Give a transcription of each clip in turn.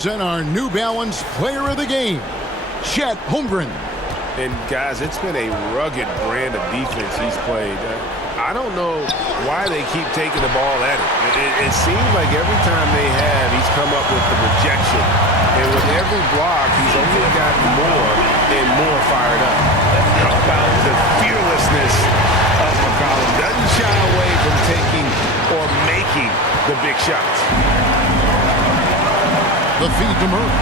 And our New Balance player of the game, Chet Holmgren. And guys, it's been a rugged brand of defense he's played. I don't know why they keep taking the ball at him. It seems like every time they have, he's come up with the rejection. And with every block, he's only gotten more and more fired up. How about the fearlessness of McCollum? Doesn't shy away from taking or making the big shots. The feed to Murray.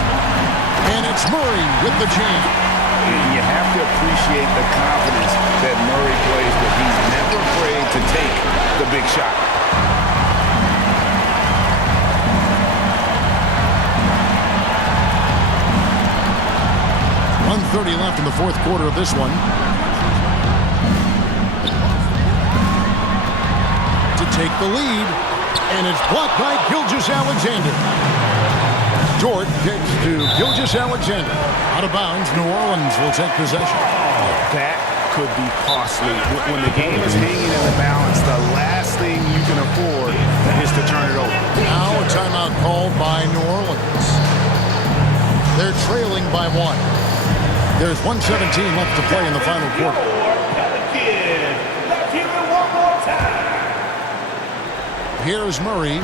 And it's Murray with the jam. You have to appreciate the confidence that Murray plays with. He's never afraid to take the big shot. .130 left in the fourth quarter of this one. To take the lead. And it's blocked by Gilgeous-Alexander. Dort kicks to Gilgeous-Alexander. Out of bounds, New Orleans will take possession. That could be costly. When the game is hanging in the balance, the last thing you can afford is to turn it over. Now a timeout called by New Orleans. They're trailing by 1. There's 1:17 left to play in the final quarter. Here's Murray.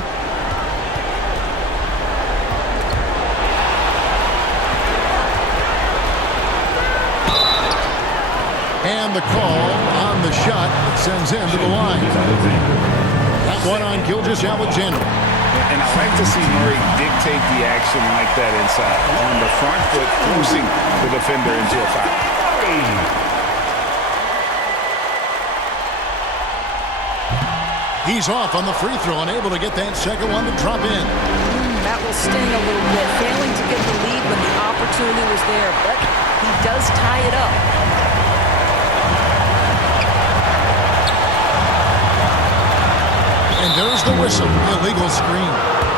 And the call on the shot that sends him to the line. That one on Gilgeous-Alexander. And I like to see Murray dictate the action like that inside. On the front foot, forcing the defender into a foul. He's off on the free throw, unable to get that second one to drop in. That will sting a little bit. Failing to get the lead when the opportunity was there, but he does tie it up. And there's the whistle, illegal screen.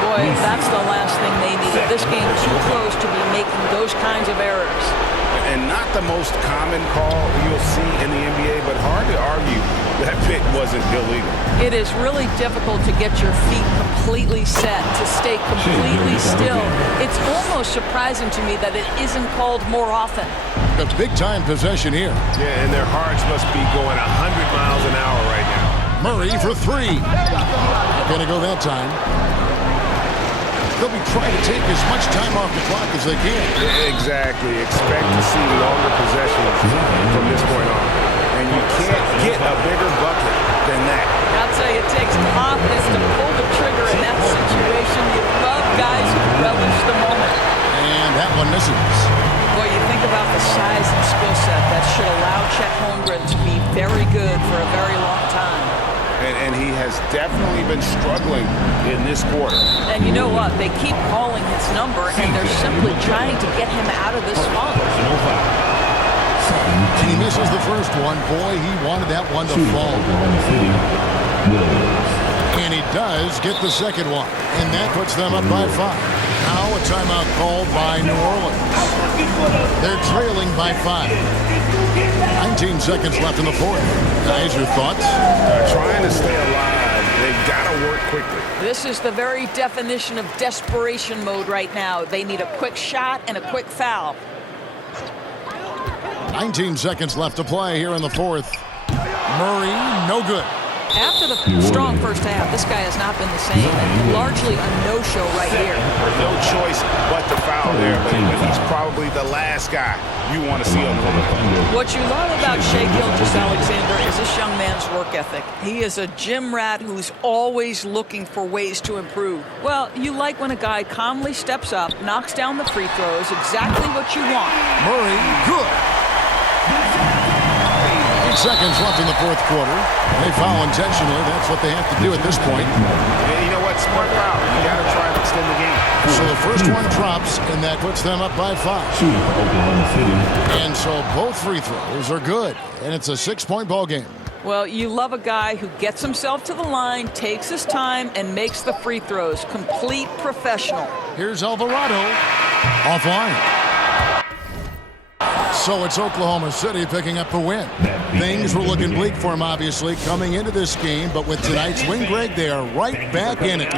Boy, that's the last thing they needed. This game too close to be making those kinds of errors. And not the most common call you'll see in the NBA, but hard to argue that pick wasn't illegal. It is really difficult to get your feet completely set, to stay completely still. It's almost surprising to me that it isn't called more often. A big-time possession here. Yeah, and their hearts must be going 100 miles an hour right now. Murray for 3. Gonna go that time. They'll be trying to take as much time off the clock as they can. Exactly. Expect to see longer possessions from this point on. And you can't get a bigger bucket than that. I'll tell you, it takes confidence to pull the trigger in that situation. You love guys who relish the moment. And that one misses. Boy, you think about the size and skill set that should allow Chet Holmgren to be very good for a very long time. And he has definitely been struggling in this quarter. And you know what? They keep calling his number, and they're simply trying to get him out of this funk. He misses the first one. Boy, he wanted that one to fall. And he does get the second one. And that puts them up by 5. Now a timeout called by New Orleans. They're trailing by 5. 19 seconds left in the fourth. Guys, your thoughts? Trying to stay alive. They've got to work quickly. This is the very definition of desperation mode right now. They need a quick shot and a quick foul. 19 seconds left to play here in the fourth. Murray, no good. After the strong first half, this guy has not been the same, and largely a no-show right here. No choice but to foul there, but he's probably the last guy you want to see on the court. What you love about Shai Gilgeous-Alexander is this young man's work ethic. He is a gym rat who's always looking for ways to improve. Well, you like when a guy calmly steps up, knocks down the free throws, exactly what you want. Murray, good. 8 seconds left in the fourth quarter. They foul intentionally. That's what they have to do at this point. And you know what? Smart foul. You got to try to extend the game. So the first one drops, and that puts them up by 5. And so both free throws are good, and it's a 6-point ball game. Well, you love a guy who gets himself to the line, takes his time, and makes the free throws. Complete professional. Here's Alvarado offline. So it's Oklahoma City picking up the win. Things were looking bleak for him, obviously, coming into this game, but with tonight's win, Greg, they are right back in it.